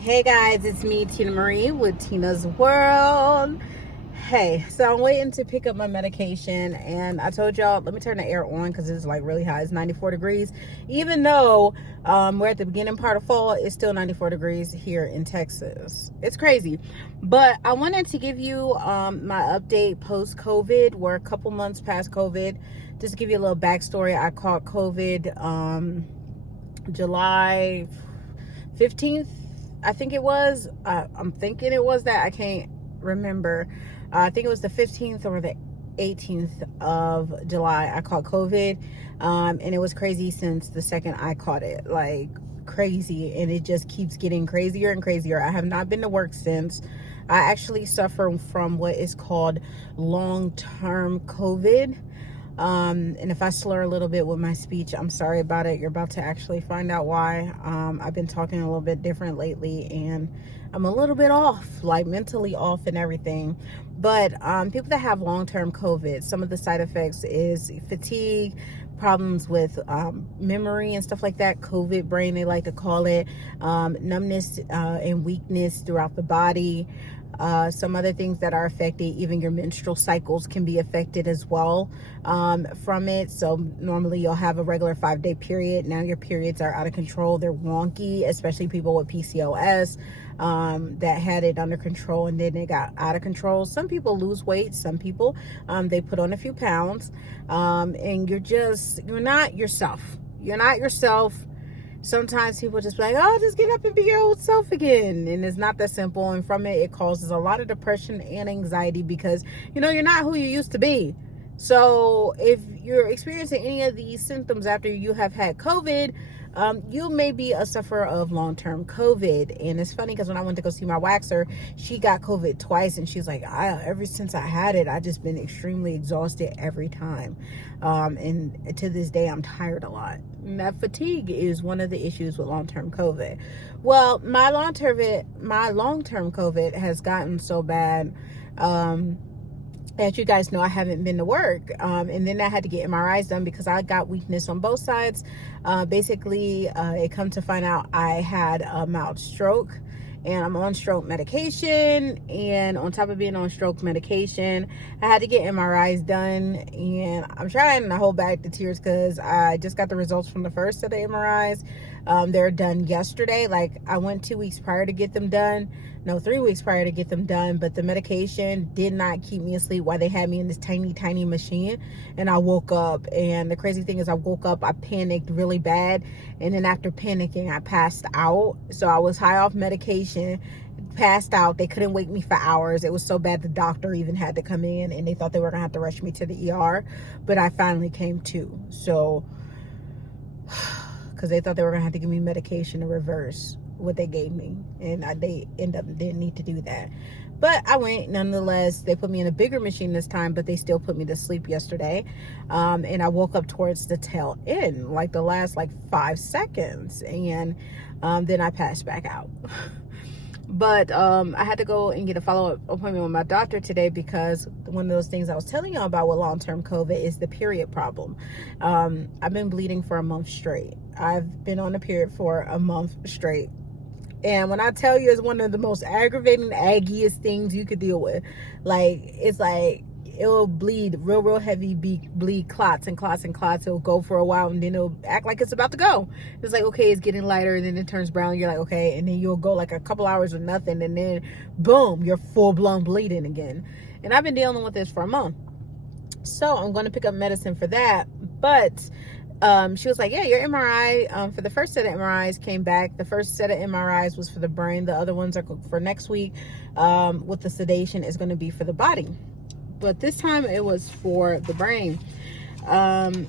Hey guys, it's me, Tina Marie with Tina's World. Hey, so I'm waiting to pick up my medication, and I told y'all, let me turn the air on because it's like really hot. It's 94 degrees. Even though we're at the beginning part of fall, it's still 94 degrees here in Texas. It's crazy. But I wanted to give you my update post-COVID. We're a couple months past COVID. Just to give you a little backstory, I caught COVID July 15th. I think it was. I'm thinking it was that. I can't remember. I think it was the 15th or the 18th of July. I caught COVID. And it was crazy since the second I caught it. Like, crazy. And it just keeps getting crazier and crazier. I have not been to work since. I actually suffer from what is called long-term COVID. And if I slur a little bit with my speech, I'm sorry about it. You're about to actually find out why. I've been talking a little bit different lately, and I'm a little bit off, like mentally off and everything. But people that have long-term COVID, some of the side effects is fatigue, problems with memory and stuff like that. COVID brain, they like to call it, numbness and weakness throughout the body. Some other things that are affected, even your menstrual cycles can be affected as well from it. So normally you'll have a regular 5-day period. Now your periods are out of control. They're wonky, especially people with PCOS that had it under control and then they got out of control. Some people lose weight. Some people, they put on a few pounds, and you're not yourself. You're not yourself. Sometimes people just be like, oh, just get up and be your old self again. And it's not that simple. And from it causes a lot of depression and anxiety because, you're not who you used to be. So if you're experiencing any of these symptoms after you have had COVID, you may be a sufferer of long-term COVID. And it's funny because when I went to go see my waxer, she got COVID twice. And she's like, ever since I had it, I just been extremely exhausted every time. And to this day, I'm tired a lot. And that fatigue is one of the issues with long-term COVID. Well, my long-term COVID has gotten so bad, as you guys know, I haven't been to work. And then I had to get MRIs done because I got weakness on both sides. Basically, it come to find out I had a mild stroke. And I'm on stroke medication. And on top of being on stroke medication, I had to get MRIs done. And I'm trying to hold back the tears because I just got the results from the first set of MRIs. They're done yesterday. Like, I went 2 weeks prior to get them done. No, 3 weeks prior to get them done. But the medication did not keep me asleep while they had me in this tiny, tiny machine. And I woke up. And the crazy thing is I woke up, I panicked really bad. And then after panicking, I passed out. So I was high off medication, passed out. They couldn't wake me for hours. It was so bad the doctor even had to come in. And they thought they were going to have to rush me to the ER. But I finally came to. So, because they thought they were going to have to give me medication to reverse what they gave me, and they didn't need to do that. But I went nonetheless. They put me in a bigger machine this time, but they still put me to sleep yesterday. And I woke up towards the tail end, like the last 5 seconds, and then I passed back out. But I had to go and get a follow-up appointment with my doctor today because one of those things I was telling y'all about with long-term COVID is the period problem. I've been bleeding for a month straight. I've been on a period for a month straight. And when I tell you it's one of the most aggravating, aggiest things you could deal with, it's like it'll bleed real heavy, bleed clots and clots and clots. It'll go for a while and then it'll act like it's about to go. It's like, okay, it's getting lighter, and then it turns brown. You're like, okay, and then you'll go like a couple hours or nothing, and then boom, you're full-blown bleeding again. And I've been dealing with this for a month. So I'm going to pick up medicine for that. But she was like, yeah, your MRI for the first set of MRIs came back. The first set of MRIs was for the brain. The other ones are for next week with the sedation is going to be for the body. But this time it was for the brain. And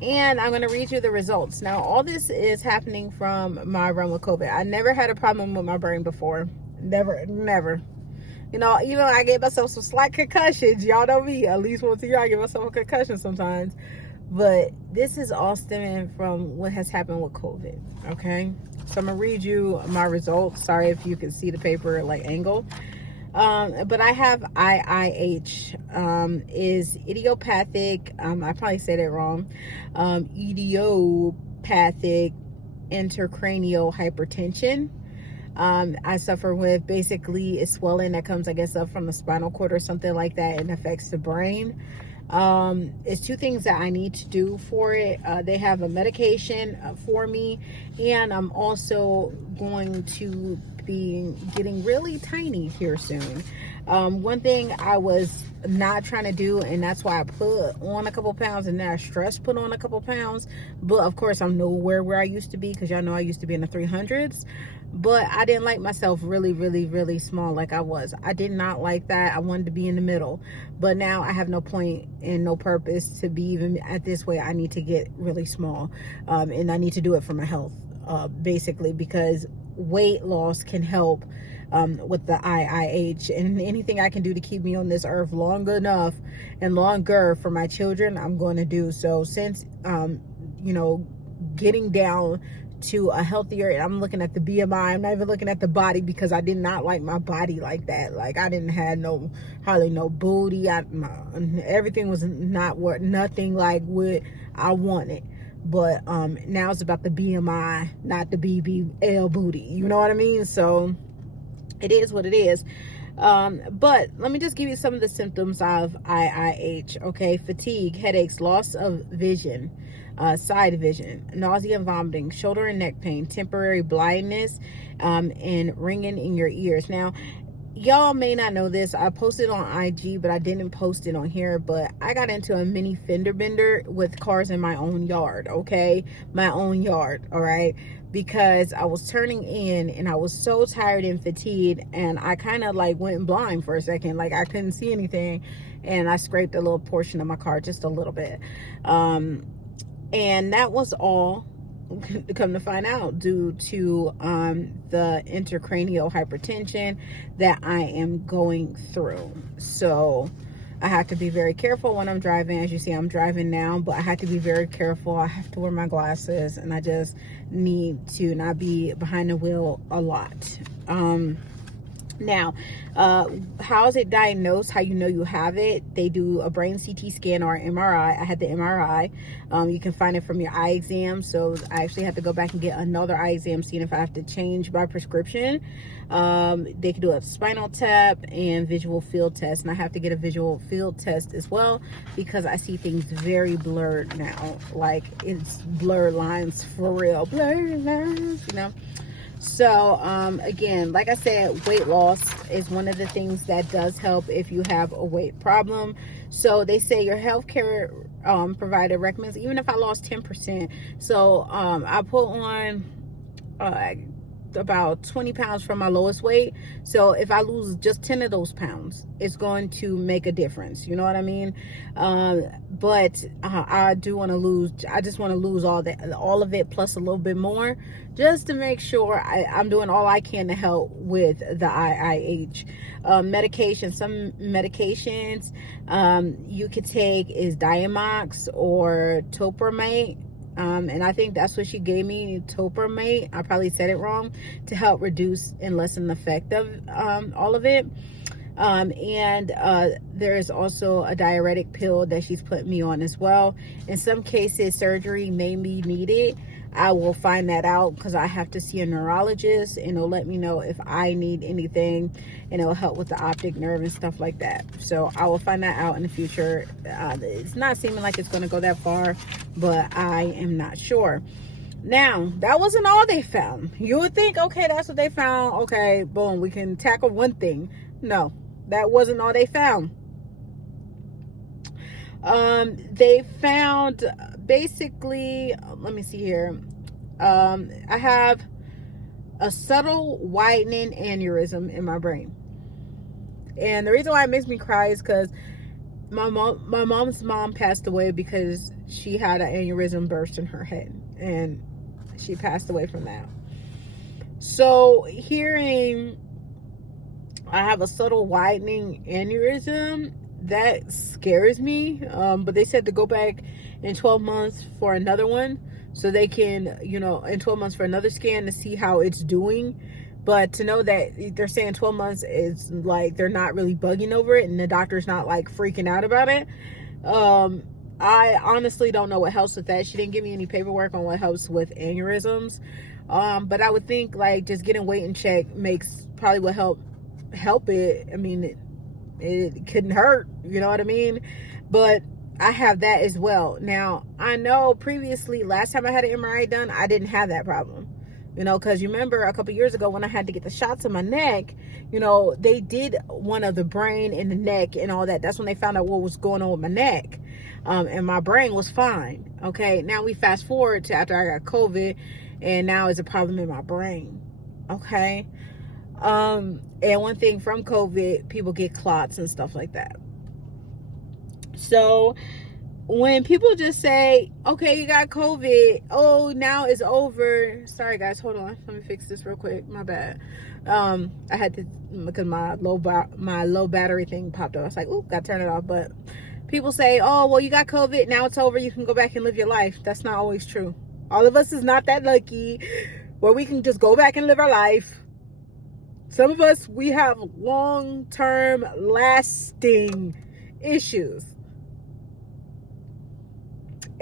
I'm going to read you the results. Now, all this is happening from my run with COVID. I never had a problem with my brain before. Never. Even I gave myself some slight concussions. Y'all know me. At least once a year I give myself a concussion sometimes. But this is all stemming from what has happened with COVID, okay? So I'm going to read you my results. Sorry if you can see the paper angle. But I have IIH, is idiopathic, I probably said it wrong, idiopathic intracranial hypertension. I suffer with basically a swelling that comes, I guess, up from the spinal cord or something like that, and affects the brain. It's two things that I need to do for it. They have a medication for me, and I'm also going to be getting really tiny here soon. One thing I was not trying to do, and that's why I put on a couple pounds, and then I put on a couple pounds, but of course I'm nowhere where I used to be, because y'all know I used to be in the 300s. But I didn't like myself really, really, really small like I was. I did not like that. I wanted to be in the middle. But now I have no point and no purpose to be even at this way. I need to get really small. And I need to do it for my health, basically, because weight loss can help with the IIH. And anything I can do to keep me on this earth long enough and longer for my children, I'm going to do. So since, getting down to a healthier, I'm looking at the BMI, I'm not even looking at the body, because I did not like my body like that. Like, I didn't have hardly no booty. Everything was nothing like what I wanted. But now it's about the BMI, not the BBL booty, you know what I mean? So it is what it is. But let me just give you some of the symptoms of IIH. Okay, fatigue, headaches, loss of vision, side vision, nausea and vomiting, shoulder and neck pain, temporary blindness, and ringing in your ears. Now, y'all may not know this. I posted on IG, but I didn't post it on here. But I got into a mini fender bender with cars in my own yard. Okay, my own yard. All right, because I was turning in and I was so tired and fatigued, and I kind of like went blind for a second. Like, I couldn't see anything, and I scraped a little portion of my car, just a little bit. And that was all, come to find out, due to the intracranial hypertension that I am going through. So I have to be very careful when I'm driving. As you see, I'm driving now, but I have to be very careful. I have to wear my glasses, and I just need to not be behind the wheel a lot. Now, how is it diagnosed? How you know you have it? They do a brain CT scan or MRI. I had the MRI. You can find it from your eye exam. So I actually have to go back and get another eye exam, seeing if I have to change my prescription. They can do a spinal tap and visual field test. And I have to get a visual field test as well, because I see things very blurred now. Like, it's blurred lines for real. Blurred lines, So, again, like I said, weight loss is one of the things that does help if you have a weight problem. So they say your healthcare provider recommends, even if I lost 10%. So I put on about 20 pounds from my lowest weight. So if I lose just 10 of those pounds, it's going to make a difference. You know what I mean? But I do want to lose, I just want to lose all of it plus a little bit more, just to make sure I'm doing all I can to help with the IIH. Medication, some medications you could take is Diamox or Topramate. And I think that's what she gave me, Topramate. I probably said it wrong, to help reduce and lessen the effect of all of it. And there is also a diuretic pill that she's put me on as well. In some cases, surgery may be needed. I will find that out, because I have to see a neurologist, and it'll let me know if I need anything, and it'll help with the optic nerve and stuff like that. So I will find that out in the future. It's not seeming like it's going to go that far, but I am not sure. Now, that wasn't all they found. You would think, okay, that's what they found. Okay, boom, we can tackle one thing. No, that wasn't all they found. They found basically, let me see here. I have a subtle widening aneurysm in my brain. And the reason why it makes me cry is because my mom's mom passed away because she had an aneurysm burst in her head, and she passed away from that. So hearing I have a subtle widening aneurysm, that scares me. But they said to go back in 12 months for another one, so they can, in 12 months for another scan to see how it's doing. But to know that they're saying 12 months is like they're not really bugging over it, and the doctor's not like freaking out about it. I honestly don't know what helps with that. She didn't give me any paperwork on what helps with aneurysms. But I would think like just getting weight in check probably would help it. I mean, it couldn't hurt, you know what I mean? But I have that as well. Now, I know previously, last time I had an MRI done, I didn't have that problem. You know, because you remember a couple years ago when I had to get the shots in my neck, you know, they did one of the brain and the neck and all that. That's when they found out what was going on with my neck. And my brain was fine. Okay, now we fast forward to after I got COVID, and now it's a problem in my brain. Okay. And one thing from COVID, people get clots and stuff like that. So when people just say, okay, you got COVID, oh, now it's over. Sorry guys, hold on, let me fix this real quick, my bad. I had to, because my low battery thing popped up. I was like, ooh, gotta turn it off. But people say, oh, well, you got COVID, now it's over, you can go back and live your life. That's not always true. All of us is not that lucky where we can just go back and live our life. Some of us, we have long-term lasting issues.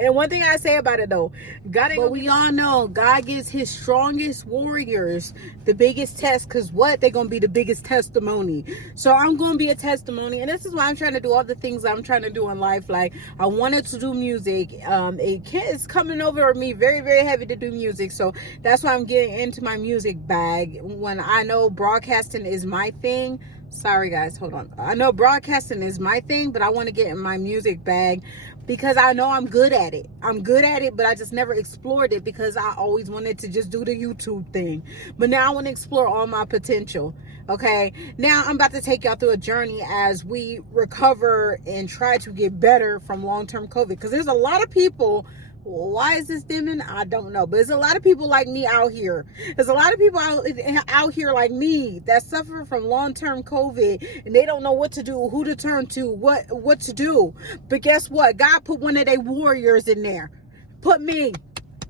And one thing I say about it though, but we all know God gives his strongest warriors the biggest test, because what? They're going to be the biggest testimony. So I'm going to be a testimony. And this is why I'm trying to do all the things I'm trying to do in life. Like, I wanted to do music. It's coming over me very, very heavy to do music. So that's why I'm getting into my music bag. When I know broadcasting is my thing. Sorry guys, hold on. I know broadcasting is my thing, but I want to get in my music bag because I know I'm good at it. I'm good at it, but I just never explored it because I always wanted to just do the YouTube thing. But now I want to explore all my potential. Okay, now I'm about to take y'all through a journey as we recover and try to get better from long-term COVID, because there's a lot of people. Why is this dimming? I don't know. But there's a lot of people like me out here. There's a lot of people out here like me that suffer from long-term COVID, and they don't know what to do, who to turn to, what to do. But guess what? God put one of their warriors in there. Put me.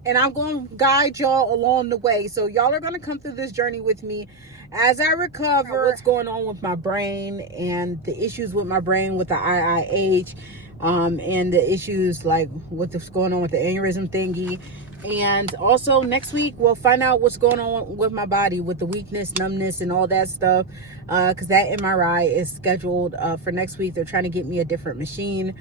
And I'm going to guide y'all along the way. So y'all are going to come through this journey with me as I recover what's going on with my brain and the issues with my brain with the IIH. And the issues like what's going on with the aneurysm thingy. And also next week we'll find out what's going on with my body with the weakness, numbness, and all that stuff, because that MRI is scheduled for next week. They're trying to get me a different machine,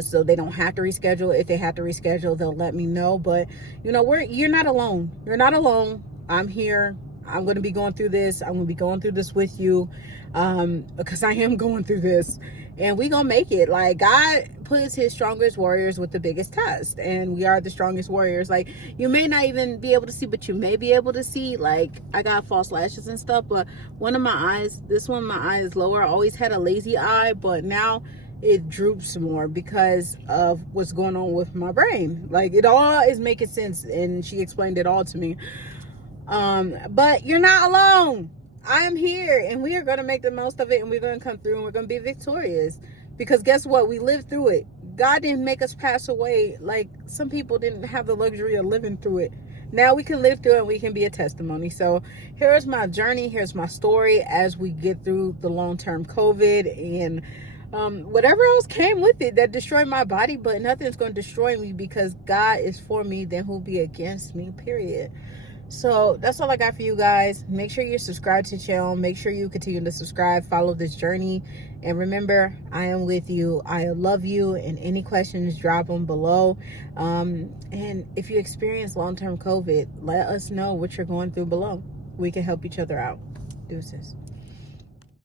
so they don't have to reschedule. If they have to reschedule, they'll let me know. But you know, you're not alone. You're not alone. I'm here. I'm going to be going through this. I'm going to be going through this with you, because I am going through this. And we gonna make it. Like, God puts his strongest warriors with the biggest test, and we are the strongest warriors. Like, you may not even be able to see, but you may be able to see. Like, I got false lashes and stuff, but one of my eyes, my eye is lower. I always had a lazy eye, but now it droops more because of what's going on with my brain. Like, it all is making sense, and she explained it all to me. But you're not alone. I am here, and we are going to make the most of it, and we're going to come through, and we're going to be victorious, because guess what? We lived through it. God didn't make us pass away. Like, some people didn't have the luxury of living through it. Now we can live through it, and we can be a testimony. So here's my journey. Here's my story as we get through the long-term COVID and whatever else came with it that destroyed my body. But nothing's going to destroy me, because God is for me, then who'll be against me, period. So that's all I got for you guys. Make sure you're subscribed to the channel. Make sure you continue to subscribe, follow this journey. And remember, I am with you. I love you. And any questions, drop them below. And if you experience long-term COVID, let us know what you're going through below. We can help each other out. Deuces.